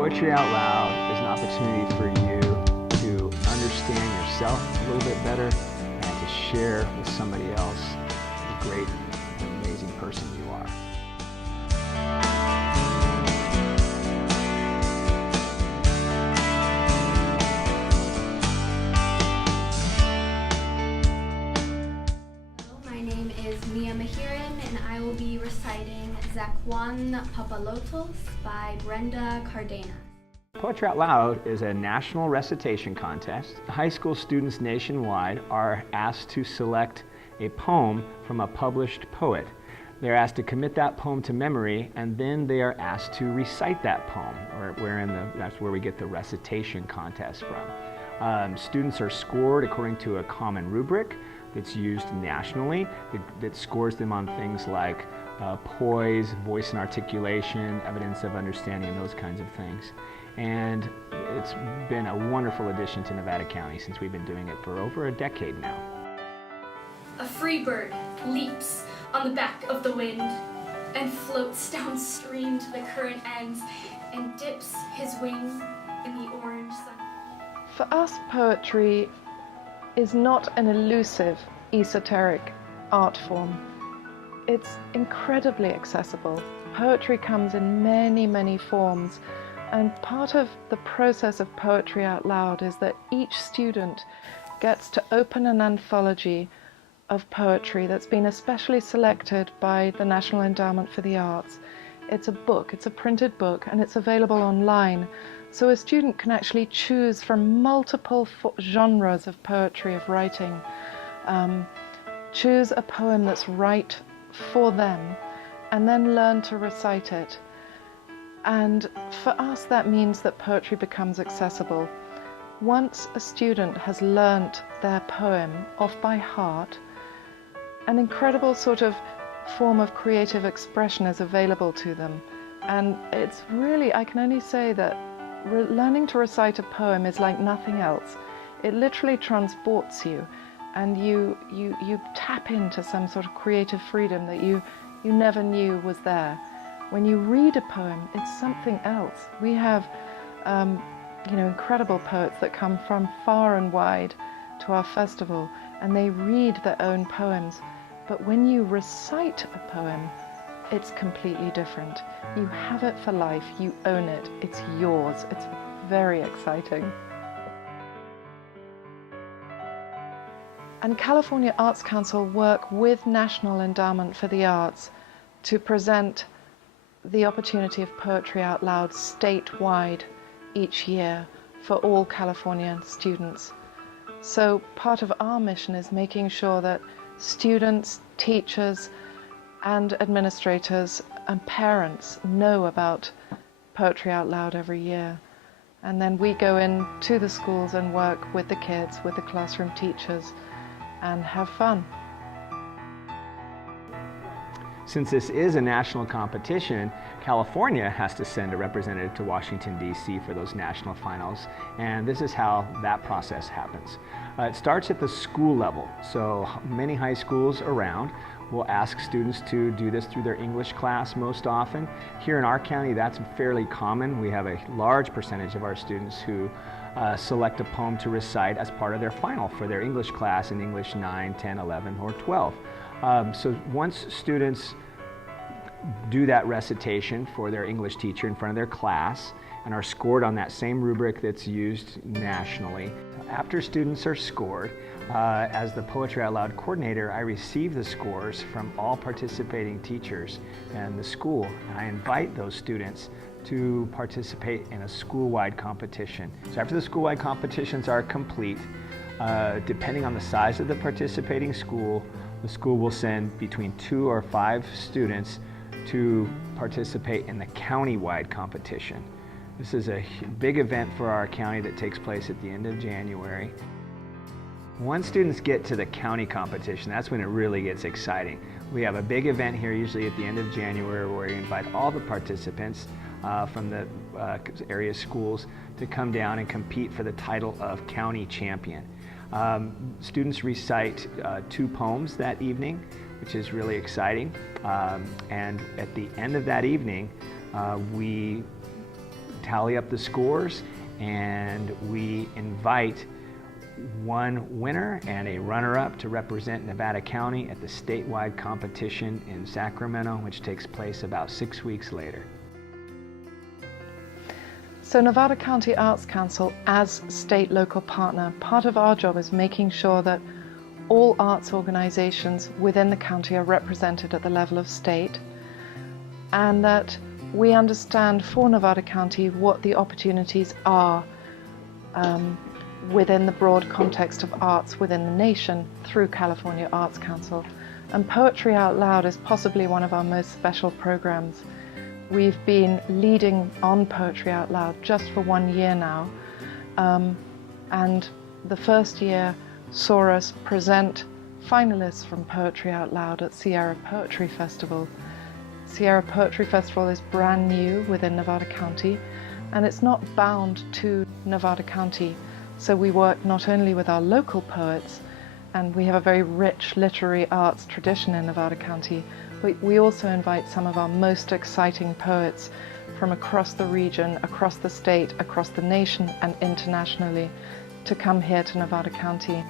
Poetry Out Loud is an opportunity for you to understand yourself a little bit better and to share with somebody else the great, amazing person you are. My name is Mia Mahiran, and I will be reciting Zakwan Papalotos by Brenda Cardenas. Poetry Out Loud is a national recitation contest. High school students nationwide are asked to select a poem from a published poet. They're asked to commit that poem to memory, and then they are asked to recite that poem, that's where we get the recitation contest from. Students are scored according to a common rubric that's used nationally that scores them on things like poise, voice and articulation, evidence of understanding, and those kinds of things. And it's been a wonderful addition to Nevada County since we've been doing it for over a decade now. A free bird leaps on the back of the wind and floats downstream to the current ends and dips his wing in the orange sun. For us, poetry is not an elusive, esoteric art form. It's incredibly accessible. Poetry comes in many, many forms, and part of the process of Poetry Out Loud is that each student gets to open an anthology of poetry that's been especially selected by the National Endowment for the Arts. It's a book, it's a printed book, and it's available online. So a student can actually choose from multiple genres of poetry, of writing, choose a poem that's right for them, and then learn to recite it. And for us, that means that poetry becomes accessible. Once a student has learnt their poem off by heart, an incredible sort of form of creative expression is available to them. And it's really, I can only say that learning to recite a poem is like nothing else. It literally transports you, and you tap into some sort of creative freedom that you never knew was there. When you read a poem, it's something else. We have incredible poets that come from far and wide to our festival, and they read their own poems. But when you recite a poem, it's completely different. You have it for life, you own it, it's yours. It's very exciting. And California Arts Council work with National Endowment for the Arts to present the opportunity of Poetry Out Loud statewide each year for all California students. So part of our mission is making sure that students, teachers, and administrators and parents know about Poetry Out Loud every year. And then we go into the schools and work with the kids, with the classroom teachers, and have fun. Since this is a national competition, California has to send a representative to Washington, D.C. for those national finals, and this is how that process happens. It starts at the school level, so many high schools around will ask students to do this through their English class most often. Here in our county, that's fairly common. We have a large percentage of our students who select a poem to recite as part of their final for their English class in English 9, 10, 11, or 12. So once students do that recitation for their English teacher in front of their class and are scored on that same rubric that's used nationally, after students are scored, as the Poetry Out Loud coordinator, I receive the scores from all participating teachers and the school, and I invite those students to participate in a school-wide competition. So after the school-wide competitions are complete, depending on the size of the participating school, the school will send between 2 or 5 students to participate in the county-wide competition. This is a big event for our county that takes place at the end of January. Once students get to the county competition, that's when it really gets exciting. We have a big event here usually at the end of January where we invite all the participants from the area schools to come down and compete for the title of county champion. Students recite 2 poems that evening, which is really exciting. And at the end of that evening, we tally up the scores, and we invite one winner and a runner-up to represent Nevada County at the statewide competition in Sacramento, which takes place about 6 weeks later. So Nevada County Arts Council, as state local partner, part of our job is making sure that all arts organizations within the county are represented at the level of state, and that we understand for Nevada County what the opportunities are within the broad context of arts within the nation through California Arts Council. And Poetry Out Loud is possibly one of our most special programs. We've been leading on Poetry Out Loud just for 1 year now, and the first year saw us present finalists from Poetry Out Loud at Sierra Poetry Festival. Sierra Poetry Festival is brand new within Nevada County, and it's not bound to Nevada County. So we work not only with our local poets, and we have a very rich literary arts tradition in Nevada County, but we also invite some of our most exciting poets from across the region, across the state, across the nation, and internationally to come here to Nevada County.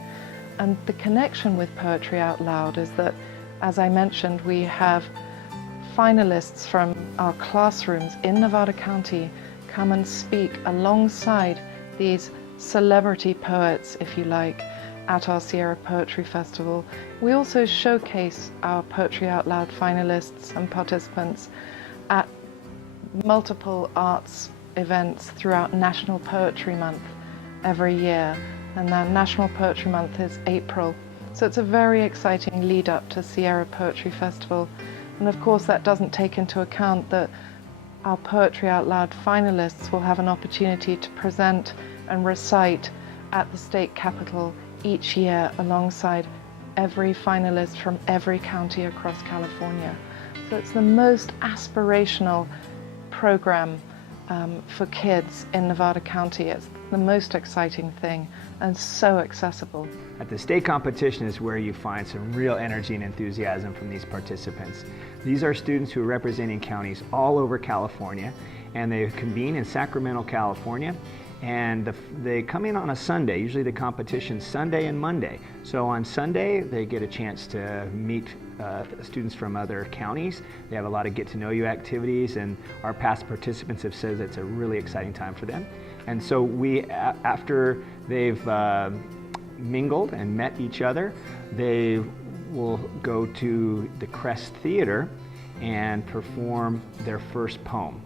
And the connection with Poetry Out Loud is that, as I mentioned, we have finalists from our classrooms in Nevada County come and speak alongside these celebrity poets, if you like, at our Sierra Poetry Festival. We also showcase our Poetry Out Loud finalists and participants at multiple arts events throughout National Poetry Month every year, and that National Poetry Month is April. So it's a very exciting lead up to Sierra Poetry Festival. And of course that doesn't take into account that our Poetry Out Loud finalists will have an opportunity to present and recite at the state capitol each year alongside every finalist from every county across California. So it's the most aspirational program for kids in Nevada County. It's the most exciting thing and so accessible. At the state competition is where you find some real energy and enthusiasm from these participants. These are students who are representing counties all over California, and they convene in Sacramento, California, and they come in on a Sunday. Usually the competition's Sunday and Monday. So on Sunday they get a chance to meet students from other counties. They have a lot of get-to-know-you activities, and our past participants have said it's a really exciting time for them. And so after they've mingled and met each other, they will go to the Crest Theater and perform their first poem.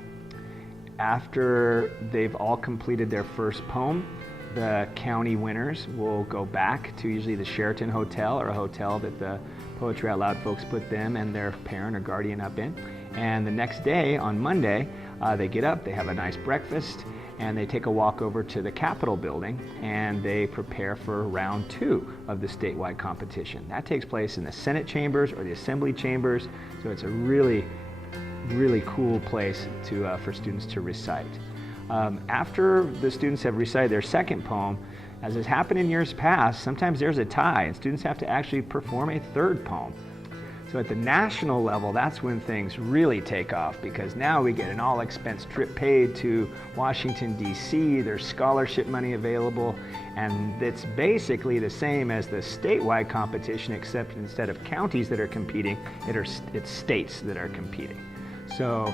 After they've all completed their first poem, the county winners will go back to usually the Sheraton Hotel, or a hotel that the Poetry Out Loud folks put them and their parent or guardian up in. And the next day, on Monday, they get up, they have a nice breakfast, and they take a walk over to the Capitol building, and they prepare for round 2 of the statewide competition. That takes place in the Senate chambers or the Assembly chambers, so it's a really cool place for students to recite. After the students have recited their second poem, as has happened in years past, sometimes there's a tie and students have to actually perform a third poem. So at the national level, that's when things really take off, because now we get an all-expense trip paid to Washington, D.C., there's scholarship money available, and it's basically the same as the statewide competition, except instead of counties that are competing, it's states that are competing. So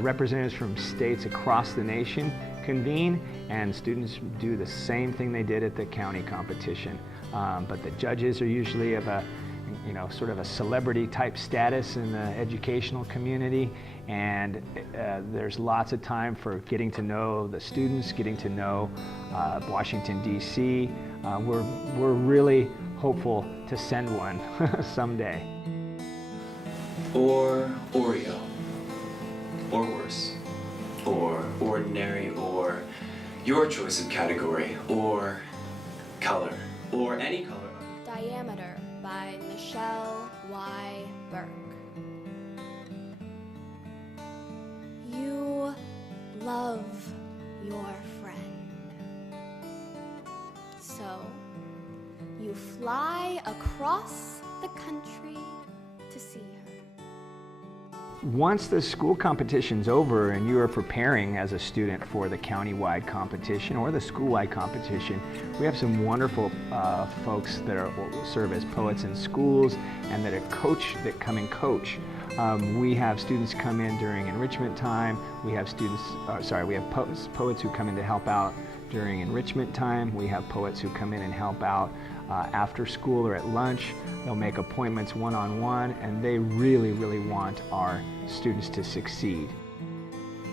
representatives from states across the nation convene, and students do the same thing they did at the county competition. But the judges are usually of a sort of a celebrity type status in the educational community, and there's lots of time for getting to know the students, getting to know Washington, D.C. We're really hopeful to send one someday. Or Oreo, or worse, or ordinary, or your choice of category, or color, or any color. Diameter by Michelle Y. Burke. You love your friend, so you fly across the country to see her. once the school competition's over and you are preparing as a student for the county-wide competition or the school-wide competition, we have some wonderful folks that serve as poets in schools and that come and coach. We have students come in during enrichment time. We have poets who come in to help out during enrichment time. We have poets who come in and help out after school or at lunch. They'll make appointments one-on-one, and they really, really want our students to succeed.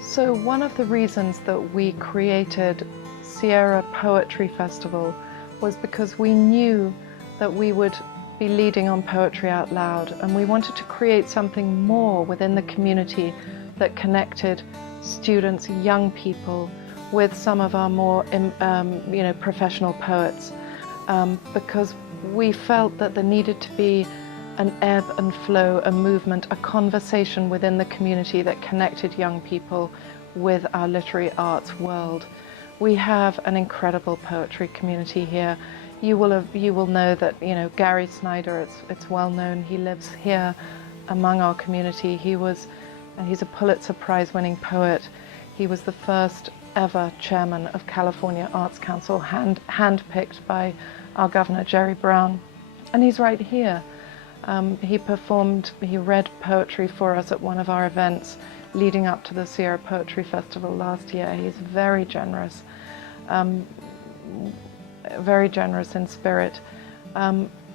So one of the reasons that we created Sierra Poetry Festival was because we knew that we would be leading on Poetry Out Loud, and we wanted to create something more within the community that connected students, young people, with some of our more professional poets, because we felt that there needed to be an ebb and flow, a movement, a conversation within the community that connected young people with our literary arts world. We have an incredible poetry community here. You will know that, Gary Snyder, it's well known, he lives here among our community. He's a Pulitzer Prize winning poet. He was the first ever chairman of California Arts Council, handpicked by our governor, Jerry Brown. And he's right here. He read poetry for us at one of our events leading up to the Sierra Poetry Festival last year. He's very generous in spirit.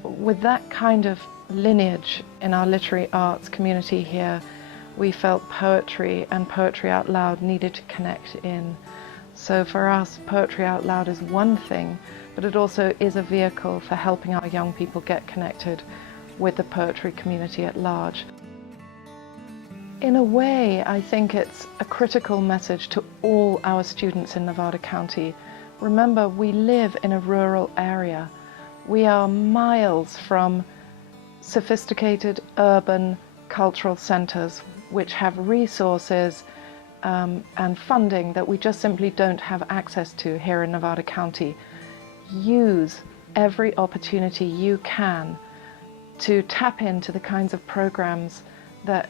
With that kind of lineage in our literary arts community here, we felt poetry and Poetry Out Loud needed to connect in. So for us, Poetry Out Loud is one thing, but it also is a vehicle for helping our young people get connected with the poetry community at large. In a way, I think it's a critical message to all our students in Nevada County. Remember, we live in a rural area. We are miles from sophisticated urban cultural centers which have resources and funding that we just simply don't have access to here in Nevada County. Use every opportunity you can to tap into the kinds of programs that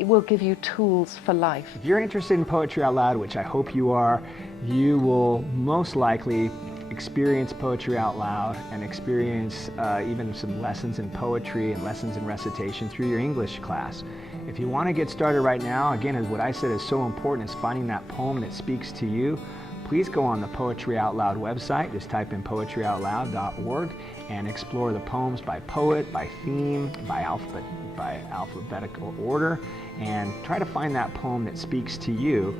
will give you tools for life. If you're interested in Poetry Out Loud, which I hope you are, you will most likely experience Poetry Out Loud and experience even some lessons in poetry and lessons in recitation through your English class. If you want to get started right now, again, what I said is so important, is finding that poem that speaks to you. Please go on the Poetry Out Loud website, just type in poetryoutloud.org and explore the poems by poet, by theme, by alphabetical order, and try to find that poem that speaks to you,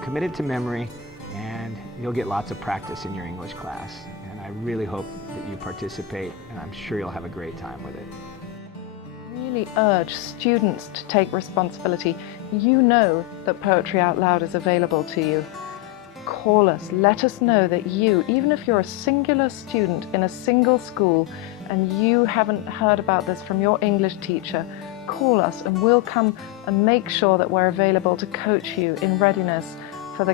commit it to memory, and you'll get lots of practice in your English class. And I really hope that you participate, and I'm sure you'll have a great time with it. Really urge students to take responsibility. You know that Poetry Out Loud is available to you. Call us, let us know that you, even if you're a singular student in a single school and you haven't heard about this from your English teacher, call us and we'll come and make sure that we're available to coach you in readiness for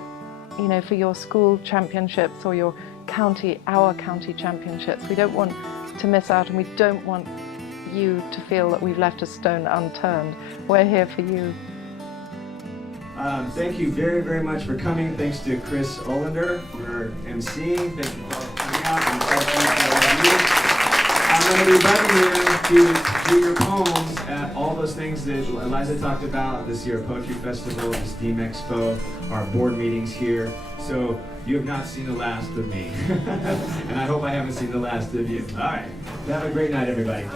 for your school championships or our county championships. We don't want to miss out, and we don't want you to feel that we've left a stone unturned. We're here for you. Thank you very, very much for coming. Thanks to Chris Olander for emceeing. Thank you for coming out. And thank you to all of you. I'm going to be inviting you to do your poems at all those things that Eliza talked about, the Sierra Poetry Festival, the STEAM Expo, our board meetings here. So you have not seen the last of me. And I hope I haven't seen the last of you. All right. Have a great night, everybody.